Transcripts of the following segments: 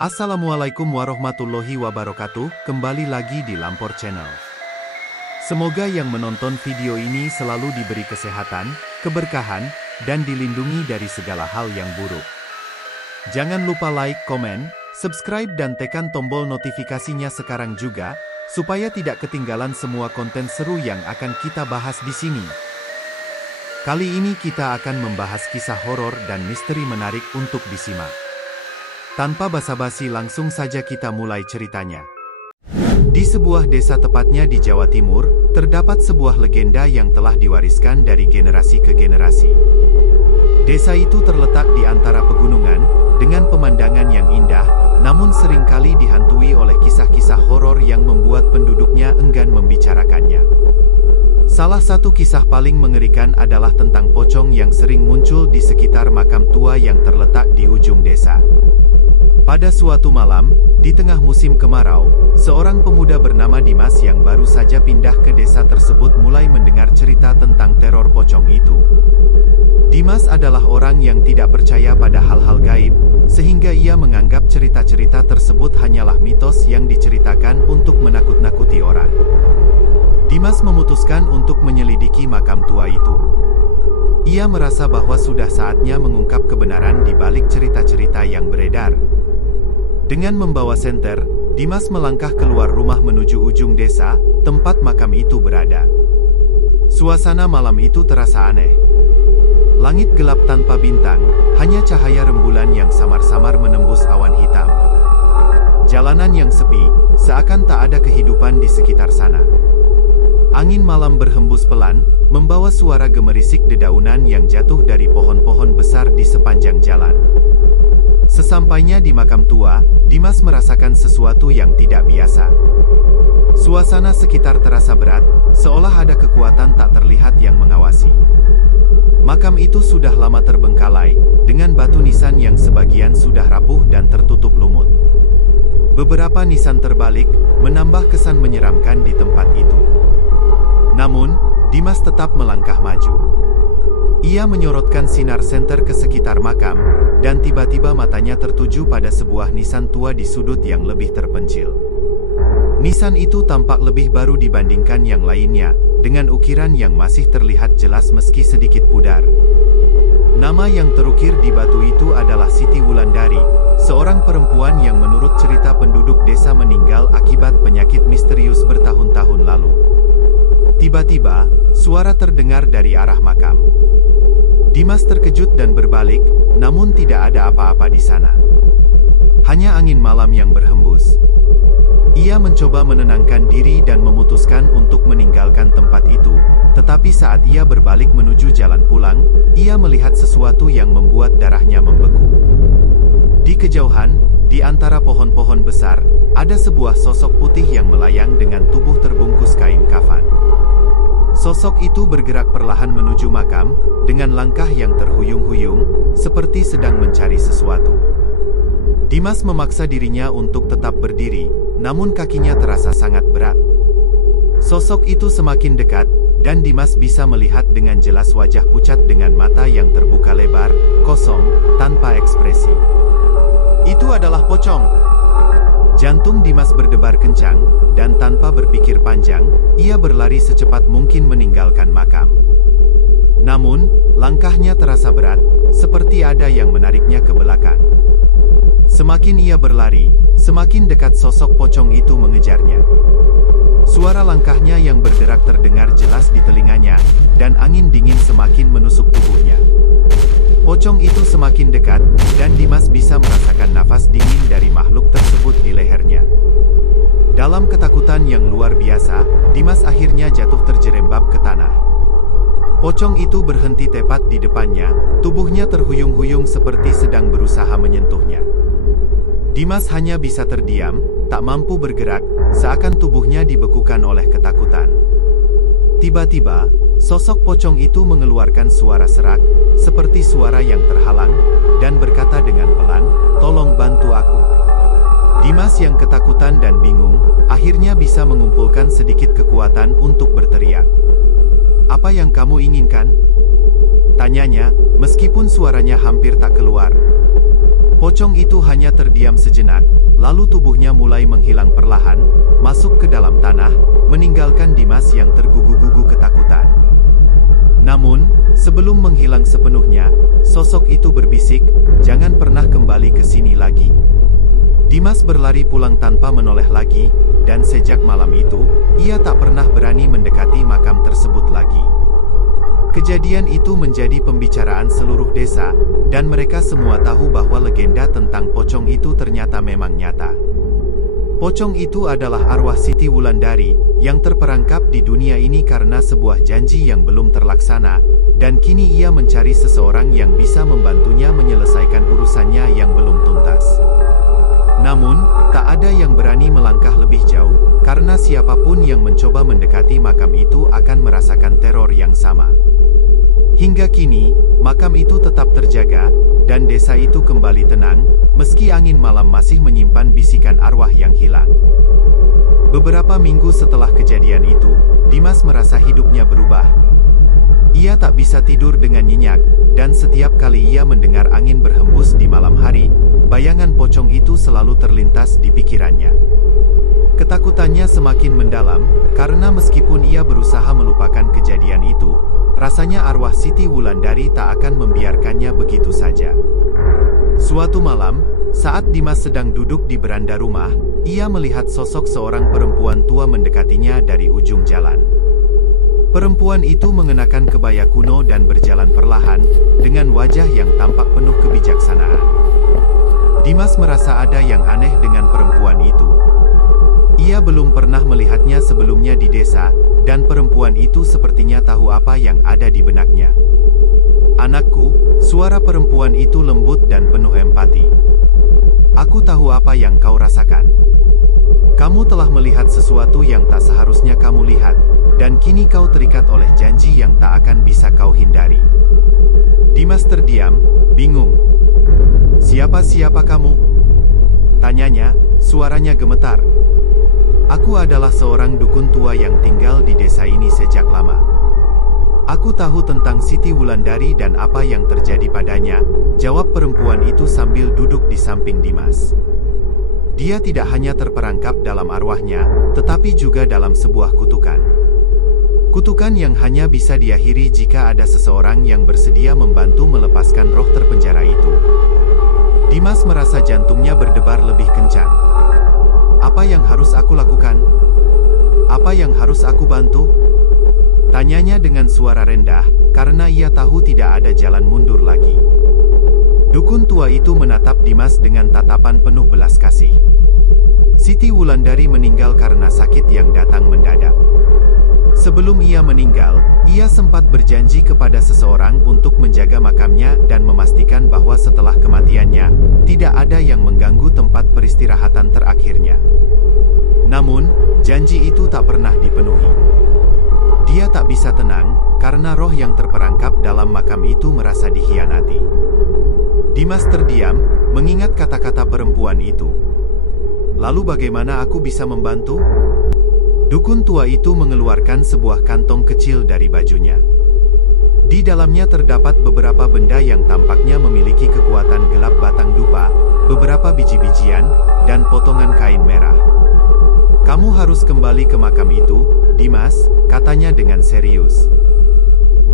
Assalamualaikum warahmatullahi wabarakatuh, kembali lagi di Lampor Channel. Semoga yang menonton video ini selalu diberi kesehatan, keberkahan, dan dilindungi dari segala hal yang buruk. Jangan lupa like, komen, subscribe dan tekan tombol notifikasinya sekarang juga, supaya tidak ketinggalan semua konten seru yang akan kita bahas di sini. Kali ini kita akan membahas kisah horor dan misteri menarik untuk disimak. Tanpa basa-basi langsung saja kita mulai ceritanya. Di sebuah desa tepatnya di Jawa Timur, terdapat sebuah legenda yang telah diwariskan dari generasi ke generasi. Desa itu terletak di antara pegunungan, dengan pemandangan yang indah, namun seringkali dihantui oleh kisah-kisah horor yang membuat penduduknya enggan membicarakannya. Salah satu kisah paling mengerikan adalah tentang pocong yang sering muncul di sekitar makam tua yang terletak di ujung desa. Pada suatu malam, di tengah musim kemarau, seorang pemuda bernama Dimas yang baru saja pindah ke desa tersebut mulai mendengar cerita tentang teror pocong itu. Dimas adalah orang yang tidak percaya pada hal-hal gaib, sehingga ia menganggap cerita-cerita tersebut hanyalah mitos yang diceritakan untuk menakut-nakuti orang. Dimas memutuskan untuk menyelidiki makam tua itu. Ia merasa bahwa sudah saatnya mengungkap kebenaran di balik cerita-cerita yang beredar. Dengan membawa senter, Dimas melangkah keluar rumah menuju ujung desa, tempat makam itu berada. Suasana malam itu terasa aneh. Langit gelap tanpa bintang, hanya cahaya rembulan yang samar-samar menembus awan hitam. Jalanan yang sepi, seakan tak ada kehidupan di sekitar sana. Angin malam berhembus pelan, membawa suara gemerisik dedaunan yang jatuh dari pohon-pohon besar di sepanjang jalan. Sesampainya di makam tua, Dimas merasakan sesuatu yang tidak biasa. Suasana sekitar terasa berat, seolah ada kekuatan tak terlihat yang mengawasi. Makam itu sudah lama terbengkalai, dengan batu nisan yang sebagian sudah rapuh dan tertutup lumut. Beberapa nisan terbalik, menambah kesan menyeramkan di tempat itu. Namun, Dimas tetap melangkah maju. Ia menyorotkan sinar senter ke sekitar makam, dan tiba-tiba matanya tertuju pada sebuah nisan tua di sudut yang lebih terpencil. Nisan itu tampak lebih baru dibandingkan yang lainnya, dengan ukiran yang masih terlihat jelas meski sedikit pudar. Nama yang terukir di batu itu adalah Siti Wulandari, seorang perempuan yang menurut cerita penduduk desa meninggal akibat penyakit misterius bertahun-tahun lalu. Tiba-tiba, suara terdengar dari arah makam. Dimas terkejut dan berbalik, namun tidak ada apa-apa di sana. Hanya angin malam yang berhembus. Ia mencoba menenangkan diri dan memutuskan untuk meninggalkan tempat itu, tetapi saat ia berbalik menuju jalan pulang, ia melihat sesuatu yang membuat darahnya membeku. Di kejauhan, di antara pohon-pohon besar, ada sebuah sosok putih yang melayang dengan tubuh terbungkus kain kafan. Sosok itu bergerak perlahan menuju makam, dengan langkah yang terhuyung-huyung, seperti sedang mencari sesuatu. Dimas memaksa dirinya untuk tetap berdiri, namun kakinya terasa sangat berat. Sosok itu semakin dekat, dan Dimas bisa melihat dengan jelas wajah pucat dengan mata yang terbuka lebar, kosong, tanpa ekspresi. Itu adalah pocong. Jantung Dimas berdebar kencang, dan tanpa berpikir panjang, ia berlari secepat mungkin meninggalkan makam. Namun, langkahnya terasa berat, seperti ada yang menariknya ke belakang. Semakin ia berlari, semakin dekat sosok pocong itu mengejarnya. Suara langkahnya yang berderak terdengar jelas di telinganya, dan angin dingin semakin menusuk tubuhnya. Pocong itu semakin dekat, dan Dimas bisa merasakan nafas dingin dari makhluk tersebut di lehernya. Dalam ketakutan yang luar biasa, Dimas akhirnya jatuh terjerembab ke tanah. Pocong itu berhenti tepat di depannya, tubuhnya terhuyung-huyung seperti sedang berusaha menyentuhnya. Dimas hanya bisa terdiam, tak mampu bergerak, seakan tubuhnya dibekukan oleh ketakutan. Tiba-tiba, sosok pocong itu mengeluarkan suara serak, seperti suara yang terhalang, dan berkata dengan pelan, "Tolong bantu aku." Dimas yang ketakutan dan bingung, akhirnya bisa mengumpulkan sedikit kekuatan untuk berteriak. "Apa yang kamu inginkan?" tanyanya, meskipun suaranya hampir tak keluar. Pocong itu hanya terdiam sejenak, lalu tubuhnya mulai menghilang perlahan, masuk ke dalam tanah, meninggalkan Dimas yang tergugu-gugu ketakutan. Namun, sebelum menghilang sepenuhnya, sosok itu berbisik, "Jangan pernah kembali ke sini lagi." Dimas berlari pulang tanpa menoleh lagi, dan sejak malam itu, ia tak pernah berani mendekati makam tersebut lagi. Kejadian itu menjadi pembicaraan seluruh desa, dan mereka semua tahu bahwa legenda tentang pocong itu ternyata memang nyata. Pocong itu adalah arwah Siti Wulandari, yang terperangkap di dunia ini karena sebuah janji yang belum terlaksana, dan kini ia mencari seseorang yang bisa membantunya menyelesaikan urusannya yang belum tuntas. Namun, tak ada yang berani melangkah lebih jauh, karena siapapun yang mencoba mendekati makam itu akan merasakan teror yang sama. Hingga kini, makam itu tetap terjaga, dan desa itu kembali tenang, meski angin malam masih menyimpan bisikan arwah yang hilang. Beberapa minggu setelah kejadian itu, Dimas merasa hidupnya berubah. Ia tak bisa tidur dengan nyenyak, dan setiap kali ia mendengar angin berhembus di malam hari, bayangan pocong itu selalu terlintas di pikirannya. Ketakutannya semakin mendalam, karena meskipun ia berusaha melupakan kejadian itu, rasanya arwah Siti Wulandari tak akan membiarkannya begitu saja. Suatu malam, saat Dimas sedang duduk di beranda rumah, ia melihat sosok seorang perempuan tua mendekatinya dari ujung jalan. Perempuan itu mengenakan kebaya kuno dan berjalan perlahan, dengan wajah yang tampak penuh kebijaksanaan. Dimas merasa ada yang aneh dengan perempuan itu. Ia belum pernah melihatnya sebelumnya di desa, dan perempuan itu sepertinya tahu apa yang ada di benaknya. "Anakku," suara perempuan itu lembut dan penuh empati. "Aku tahu apa yang kau rasakan. Kamu telah melihat sesuatu yang tak seharusnya kamu lihat, dan kini kau terikat oleh janji yang tak akan bisa kau hindari." Dimas terdiam, bingung. "Siapa kamu?" tanyanya, suaranya gemetar. "Aku adalah seorang dukun tua yang tinggal di desa ini sejak lama. Aku tahu tentang Siti Wulandari dan apa yang terjadi padanya," jawab perempuan itu sambil duduk di samping Dimas. Dia tidak hanya terperangkap dalam arwahnya, tetapi juga dalam sebuah kutukan. Kutukan yang hanya bisa diakhiri jika ada seseorang yang bersedia membantu melepaskan roh terpenjara itu. Dimas merasa jantungnya berdebar lebih kencang. "Apa yang harus aku lakukan? Apa yang harus aku bantu?" tanyanya dengan suara rendah, karena ia tahu tidak ada jalan mundur lagi. Dukun tua itu menatap Dimas dengan tatapan penuh belas kasih. "Siti Wulandari meninggal karena sakit yang datang mendadak. Sebelum ia meninggal, ia sempat berjanji kepada seseorang untuk menjaga makamnya dan memastikan bahwa setelah kematiannya, tidak ada yang mengganggu tempat peristirahatan terakhirnya. Namun, janji itu tak pernah dipenuhi. Dia tak bisa tenang, karena roh yang terperangkap dalam makam itu merasa dikhianati." Dimas terdiam, mengingat kata-kata perempuan itu. "Lalu bagaimana aku bisa membantu?" Dukun tua itu mengeluarkan sebuah kantong kecil dari bajunya. Di dalamnya terdapat beberapa benda yang tampaknya memiliki kekuatan gelap batang dupa, beberapa biji-bijian, dan potongan kain merah. "Kamu harus kembali ke makam itu, Dimas," katanya dengan serius.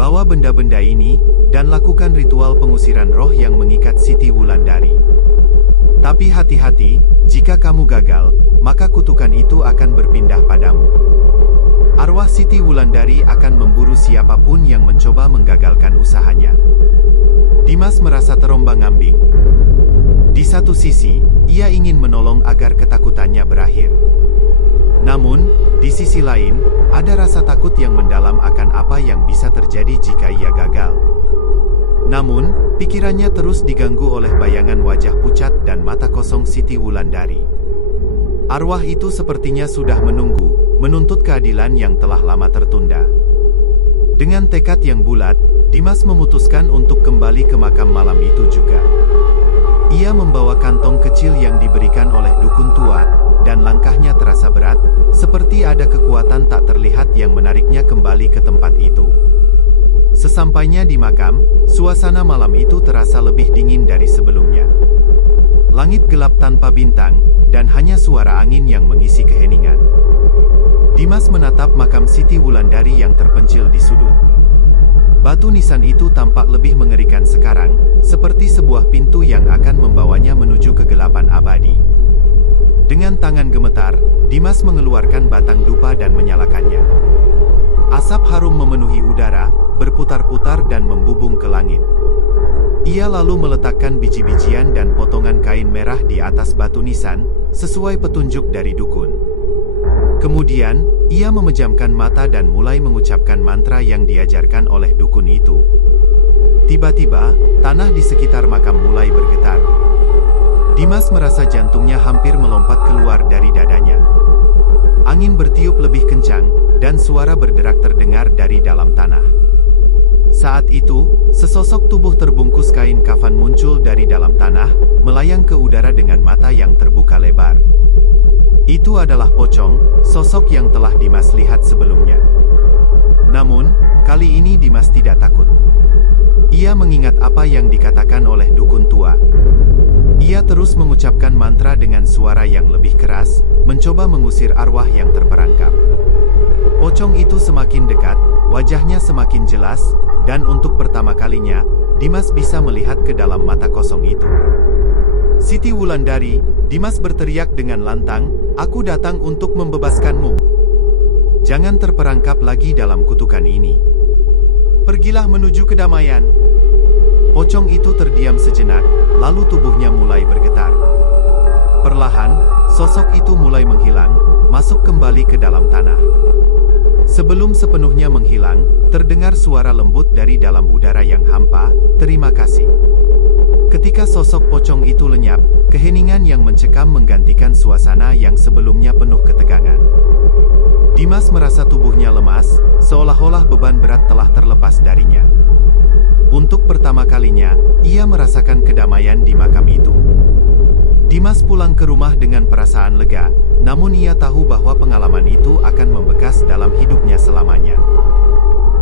"Bawa benda-benda ini, dan lakukan ritual pengusiran roh yang mengikat Siti Wulandari. Tapi hati-hati, jika kamu gagal, maka kutukan itu akan berpindah padamu. Arwah Siti Wulandari akan memburu siapapun yang mencoba menggagalkan usahanya." Dimas merasa terombang-ambing. Di satu sisi, ia ingin menolong agar ketakutannya berakhir. Namun, di sisi lain, ada rasa takut yang mendalam akan apa yang bisa terjadi jika ia gagal. Namun, pikirannya terus diganggu oleh bayangan wajah pucat dan mata kosong Siti Wulandari. Arwah itu sepertinya sudah menunggu, menuntut keadilan yang telah lama tertunda. Dengan tekad yang bulat, Dimas memutuskan untuk kembali ke makam malam itu juga. Ia membawa kantong kecil yang diberikan oleh dukun tua, dan langkahnya terasa berat, seperti ada kekuatan tak terlihat yang menariknya kembali ke tempat itu. Sesampainya di makam, suasana malam itu terasa lebih dingin dari sebelumnya. Langit gelap tanpa bintang, dan hanya suara angin yang mengisi keheningan. Dimas menatap makam Siti Wulandari yang terpencil di sudut. Batu nisan itu tampak lebih mengerikan sekarang, seperti sebuah pintu yang akan membawanya menuju kegelapan abadi. Dengan tangan gemetar, Dimas mengeluarkan batang dupa dan menyalakannya. Asap harum memenuhi udara, berputar-putar dan membubung ke langit. Ia lalu meletakkan biji-bijian dan potongan kain merah di atas batu nisan, sesuai petunjuk dari dukun. Kemudian, ia memejamkan mata dan mulai mengucapkan mantra yang diajarkan oleh dukun itu. Tiba-tiba, tanah di sekitar makam mulai bergetar. Dimas merasa jantungnya hampir melompat keluar dari dadanya. Angin bertiup lebih kencang, dan suara berderak terdengar dari dalam tanah. Saat itu, sesosok tubuh terbungkus kain kafan muncul dari dalam tanah, melayang ke udara dengan mata yang terbuka lebar. Itu adalah Pocong, sosok yang telah Dimas lihat sebelumnya. Namun, kali ini Dimas tidak takut. Ia mengingat apa yang dikatakan oleh dukun tua. Ia terus mengucapkan mantra dengan suara yang lebih keras, mencoba mengusir arwah yang terperangkap. Pocong itu semakin dekat, wajahnya semakin jelas, dan untuk pertama kalinya, Dimas bisa melihat ke dalam mata kosong itu. Siti Wulandari, Dimas berteriak dengan lantang, "Aku datang untuk membebaskanmu. Jangan terperangkap lagi dalam kutukan ini. Pergilah menuju kedamaian." Pocong itu terdiam sejenak, lalu tubuhnya mulai bergetar. Perlahan, sosok itu mulai menghilang, masuk kembali ke dalam tanah. Sebelum sepenuhnya menghilang, terdengar suara lembut dari dalam udara yang hampa, "Terima kasih." Ketika sosok pocong itu lenyap, keheningan yang mencekam menggantikan suasana yang sebelumnya penuh ketegangan. Dimas merasa tubuhnya lemas, seolah-olah beban berat telah terlepas darinya. Untuk pertama kalinya, ia merasakan kedamaian di makam itu. Dimas pulang ke rumah dengan perasaan lega, namun ia tahu bahwa pengalaman itu akan membekas dalam hidupnya selamanya.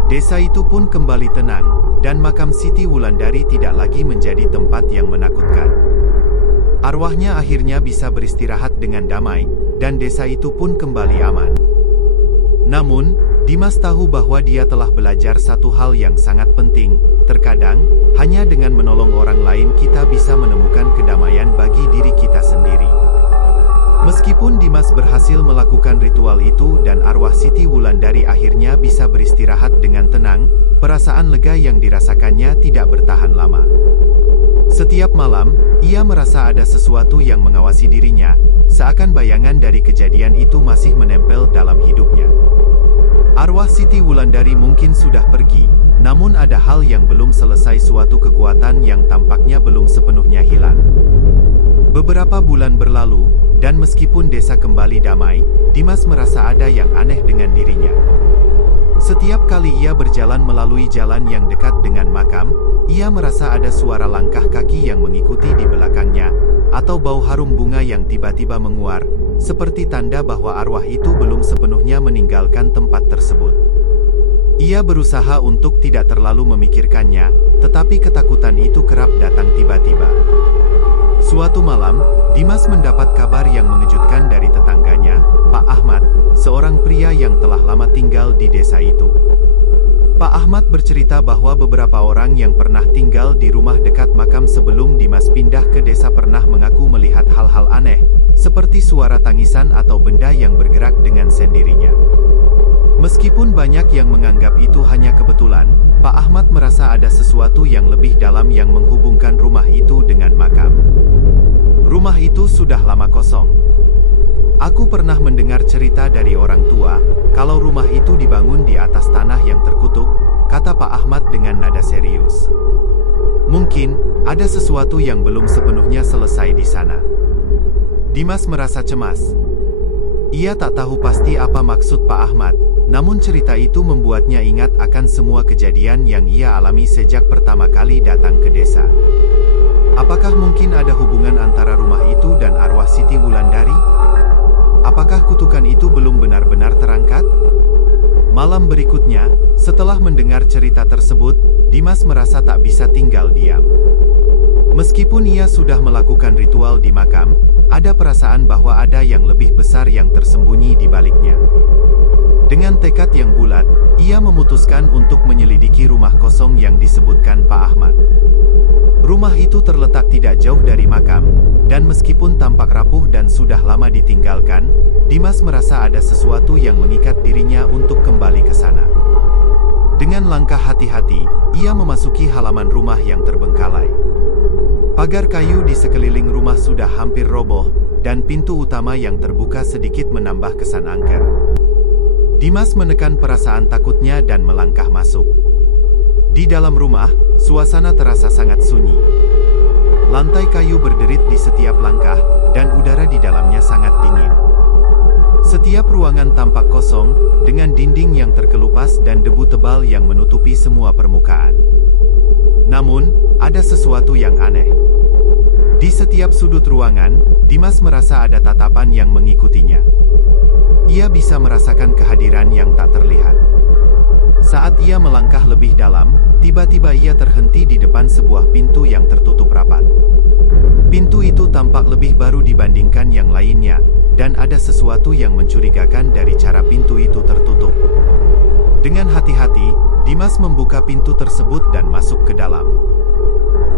Desa itu pun kembali tenang, dan makam Siti Wulandari tidak lagi menjadi tempat yang menakutkan. Arwahnya akhirnya bisa beristirahat dengan damai, dan desa itu pun kembali aman. Namun, Dimas tahu bahwa dia telah belajar satu hal yang sangat penting. Terkadang, hanya dengan menolong orang lain kita bisa menemukan kedamaian bagi diri kita sendiri. Meskipun Dimas berhasil melakukan ritual itu dan arwah Siti Wulandari akhirnya bisa beristirahat dengan tenang, perasaan lega yang dirasakannya tidak bertahan lama. Setiap malam, ia merasa ada sesuatu yang mengawasi dirinya, seakan bayangan dari kejadian itu masih menempel dalam hidupnya. Arwah Siti Wulandari mungkin sudah pergi, namun ada hal yang belum selesai, suatu kekuatan yang tampaknya belum sepenuhnya hilang. Beberapa bulan berlalu, dan meskipun desa kembali damai, Dimas merasa ada yang aneh dengan dirinya. Setiap kali ia berjalan melalui jalan yang dekat dengan makam, ia merasa ada suara langkah kaki yang mengikuti di belakangnya, atau bau harum bunga yang tiba-tiba menguar, seperti tanda bahwa arwah itu belum sepenuhnya meninggalkan tempat tersebut. Ia berusaha untuk tidak terlalu memikirkannya, tetapi ketakutan itu kerap datang tiba-tiba. Suatu malam, Dimas mendapat kabar yang mengejutkan dari tetangganya, Pak Ahmad, seorang pria yang telah lama tinggal di desa itu. Pak Ahmad bercerita bahwa beberapa orang yang pernah tinggal di rumah dekat makam sebelum Dimas pindah ke desa pernah mengaku melihat hal-hal aneh, seperti suara tangisan atau benda yang bergerak dengan sendirinya. Meskipun banyak yang menganggap itu hanya kebetulan, Pak Ahmad merasa ada sesuatu yang lebih dalam yang menghubungkan rumah itu dengan makam. Rumah itu sudah lama kosong. Aku pernah mendengar cerita dari orang tua, kalau rumah itu dibangun di atas tanah yang terkutuk, kata Pak Ahmad dengan nada serius. Mungkin, ada sesuatu yang belum sepenuhnya selesai di sana. Dimas merasa cemas. Ia tak tahu pasti apa maksud Pak Ahmad, namun cerita itu membuatnya ingat akan semua kejadian yang ia alami sejak pertama kali datang ke desa. Apakah mungkin ada hubungan antara rumah itu dan arwah Siti Wulandari? Apakah kutukan itu belum benar-benar terangkat? Malam berikutnya, setelah mendengar cerita tersebut, Dimas merasa tak bisa tinggal diam. Meskipun ia sudah melakukan ritual di makam, ada perasaan bahwa ada yang lebih besar yang tersembunyi di baliknya. Dengan tekad yang bulat, ia memutuskan untuk menyelidiki rumah kosong yang disebutkan Pak Ahmad. Rumah itu terletak tidak jauh dari makam, dan meskipun tampak rapuh dan sudah lama ditinggalkan, Dimas merasa ada sesuatu yang mengikat dirinya untuk kembali ke sana. Dengan langkah hati-hati, ia memasuki halaman rumah yang terbengkalai. Pagar kayu di sekeliling rumah sudah hampir roboh, dan pintu utama yang terbuka sedikit menambah kesan angker. Dimas menekan perasaan takutnya dan melangkah masuk. Di dalam rumah, suasana terasa sangat sunyi. Lantai kayu berderit di setiap langkah, dan udara di dalamnya sangat dingin. Setiap ruangan tampak kosong, dengan dinding yang terkelupas dan debu tebal yang menutupi semua permukaan. Namun, ada sesuatu yang aneh. Di setiap sudut ruangan, Dimas merasa ada tatapan yang mengikutinya. Ia bisa merasakan kehadiran yang tak terlihat. Saat ia melangkah lebih dalam, tiba-tiba ia terhenti di depan sebuah pintu yang tertutup rapat. Pintu itu tampak lebih baru dibandingkan yang lainnya, dan ada sesuatu yang mencurigakan dari cara pintu itu tertutup. Dengan hati-hati, Dimas membuka pintu tersebut dan masuk ke dalam.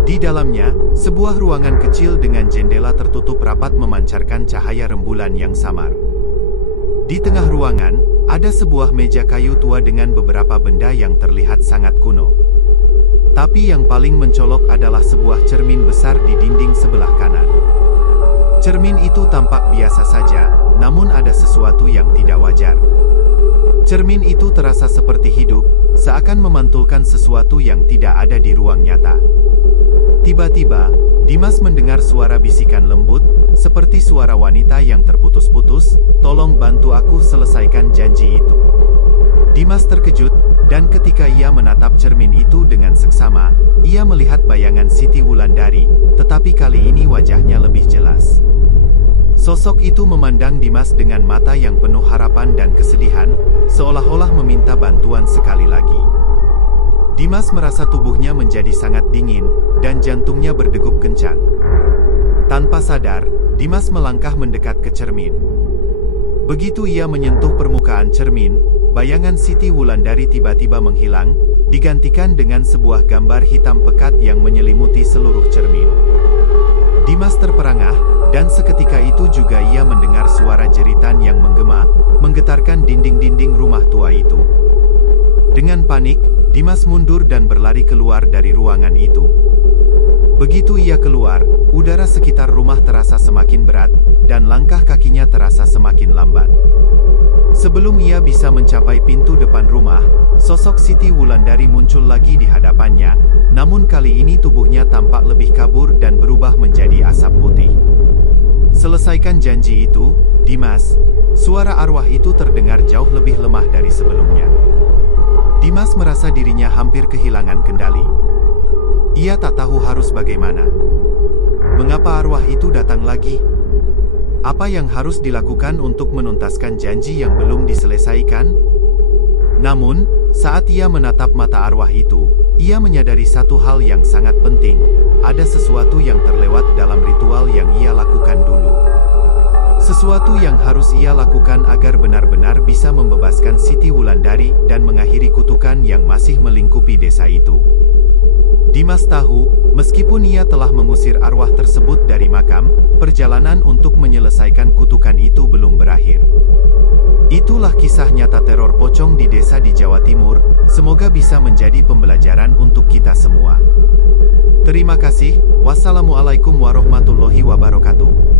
Di dalamnya, sebuah ruangan kecil dengan jendela tertutup rapat memancarkan cahaya rembulan yang samar. Di tengah ruangan, ada sebuah meja kayu tua dengan beberapa benda yang terlihat sangat kuno. Tapi yang paling mencolok adalah sebuah cermin besar di dinding sebelah kanan. Cermin itu tampak biasa saja, namun ada sesuatu yang tidak wajar. Cermin itu terasa seperti hidup, seakan memantulkan sesuatu yang tidak ada di ruang nyata. Tiba-tiba, Dimas mendengar suara bisikan lembut, seperti suara wanita yang terputus-putus, "Tolong bantu aku selesaikan janji itu." Dimas terkejut, dan ketika ia menatap cermin itu dengan seksama, ia melihat bayangan Siti Wulandari, tetapi kali ini wajahnya lebih jelas. Sosok itu memandang Dimas dengan mata yang penuh harapan dan kesedihan, seolah-olah meminta bantuan sekali lagi. Dimas merasa tubuhnya menjadi sangat dingin, dan jantungnya berdegup kencang. Tanpa sadar, Dimas melangkah mendekat ke cermin. Begitu ia menyentuh permukaan cermin, bayangan Siti Wulandari tiba-tiba menghilang, digantikan dengan sebuah gambar hitam pekat yang menyelimuti seluruh cermin. Dimas terperangah, dan seketika itu juga ia mendengar suara jeritan yang menggema, menggetarkan dinding-dinding rumah tua itu. Dengan panik, Dimas mundur dan berlari keluar dari ruangan itu. Begitu ia keluar, udara sekitar rumah terasa semakin berat, dan langkah kakinya terasa semakin lambat. Sebelum ia bisa mencapai pintu depan rumah, sosok Siti Wulandari muncul lagi di hadapannya, namun kali ini tubuhnya tampak lebih kabur dan berubah menjadi asap putih. "Selesaikan janji itu, Dimas." Suara arwah itu terdengar jauh lebih lemah dari sebelumnya. Dimas merasa dirinya hampir kehilangan kendali. Ia tak tahu harus bagaimana. Mengapa arwah itu datang lagi? Apa yang harus dilakukan untuk menuntaskan janji yang belum diselesaikan? Namun, saat ia menatap mata arwah itu, ia menyadari satu hal yang sangat penting. Ada sesuatu yang terlewat dalam ritual yang ia lakukan dulu. Sesuatu yang harus ia lakukan agar benar-benar bisa membebaskan Siti Wulandari dan mengakhiri kutukan yang masih melingkupi desa itu. Dimas tahu, meskipun ia telah mengusir arwah tersebut dari makam, perjalanan untuk menyelesaikan kutukan itu belum berakhir. Itulah kisah nyata teror pocong di desa di Jawa Timur, semoga bisa menjadi pembelajaran untuk kita semua. Terima kasih, wassalamualaikum warahmatullahi wabarakatuh.